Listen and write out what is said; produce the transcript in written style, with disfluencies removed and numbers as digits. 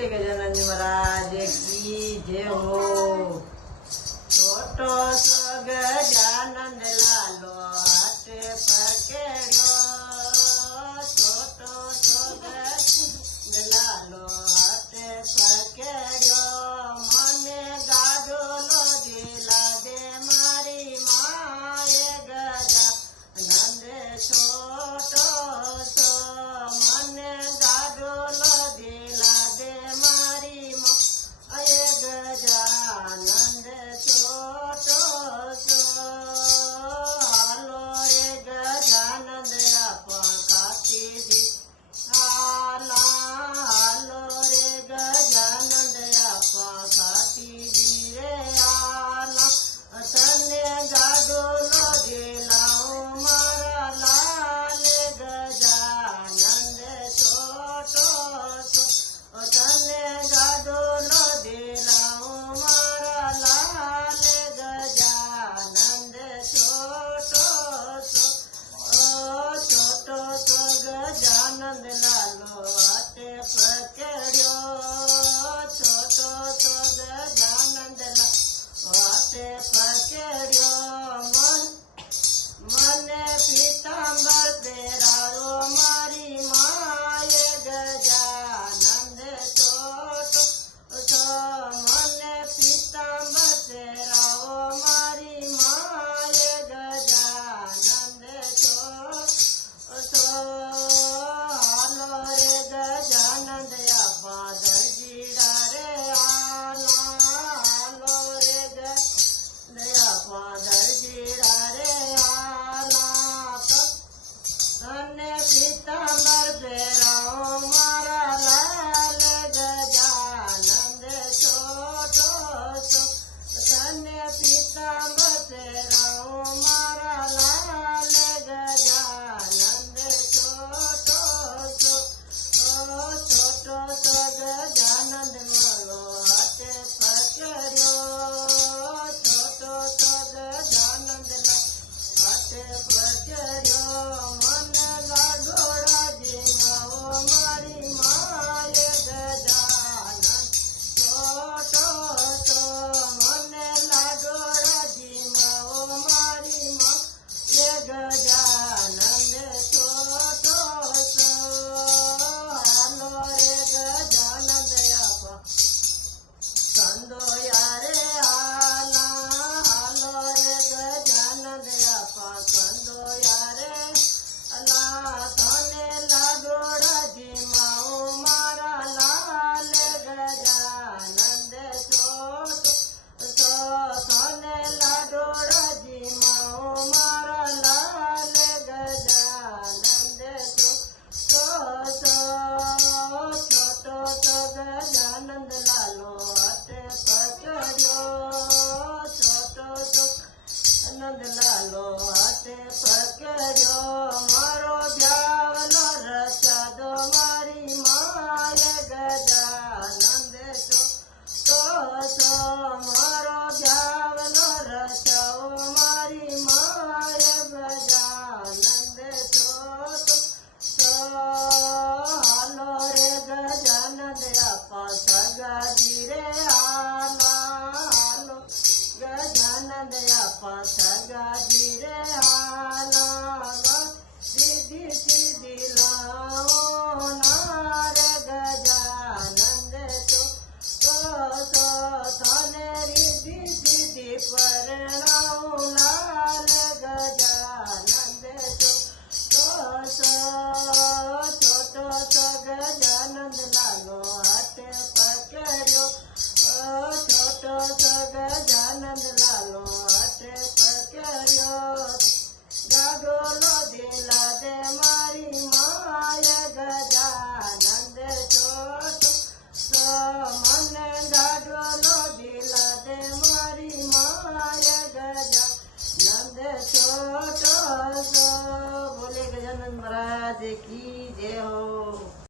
बोले गजानन महाराज की जय हो। छोटो सो गजानन लालो हाथे पकड़ो, छोटो सो गजानन लालो हाथे पकड़ो, मने गाडोलो दिला दे मारी माए गजानन छोटो सो, मने गाडोलो दिला दे मारी माए गजानन छोटो सो। हालो रे गजानन आपा काटी दी आला, हालो रे गजानन आपा काटी दी रे आला, तने गाडोलो दिलाओ मारा लाल गजानन छोटो सो, तने गाडोलो दिलाओ मारा लाल गजानन छोटो सो। छोटो सो गजानन लालो हाथे पकड़ो, छोटो सो गजानन लालो हाथे पकड़ो, मने पीतांबर पेरारो मारी माए गजानन छोटो सो, मने पीतांबर पेरारो मारी माए गजानन छोटो सो। हालो रे गजानन आपा दर्जीरा रे आला, हालो रे गजानन आपा दर्जीरा रे आला, तने पीतांबर पेराओ मारा लाल गजानन छोटो सो, तने पीतांबर पेराओ मारा लाल गजानन छोटो सो। छोटो सो गजानन मारो हाथे पकड़ो, छोटो सो गजानन हाथे पकड़ो, मन लाडोड़ा जिमाओ मारी माए गजानन छोटो सो, मन लाडोड़ा जिमाओ मारी माए गजानन छोटो सो। हालो रे गजानन आपा कंदो यारे आला, हालो रे गजानन आपा कंदो यारे अला, तने लाडोड़ा जिमाओ मारा लाल गजानन छोटो सो, तने लाडोड़ा जिमाओ मारा लाल गजानन छोटो सो। छोटो सो गजानन लालो हाथे पकड़ो, छोटो सो गजानन लालो हाथे पकड़ो, मारो ब्यावलो रचा दो मारी माए गजानन छोटो सो, मारो ब्यावलो रचाओ मारी माए गजानन छोटो सो। हालो रे गजानन आपा सगादी रे आला, हालो गजानन आपा सगादी रे आला, सीधी सीधी लाओ नारे गजानन छोटो सो, थाने रिद्धि सिद्धि परणाओ लाल गजानन छोटो सो। छोटो सो गजानन लालो हाथे पकड़ो, छोटो सो गजानन लालो हाथे पकड़ो, गाडोलो दिला दे मारी माए गजानन छोटो सो, मने गाडोलो दिला दे मारी माए गजानन छोटो सो। बोले गजानन महाराज की जय हो।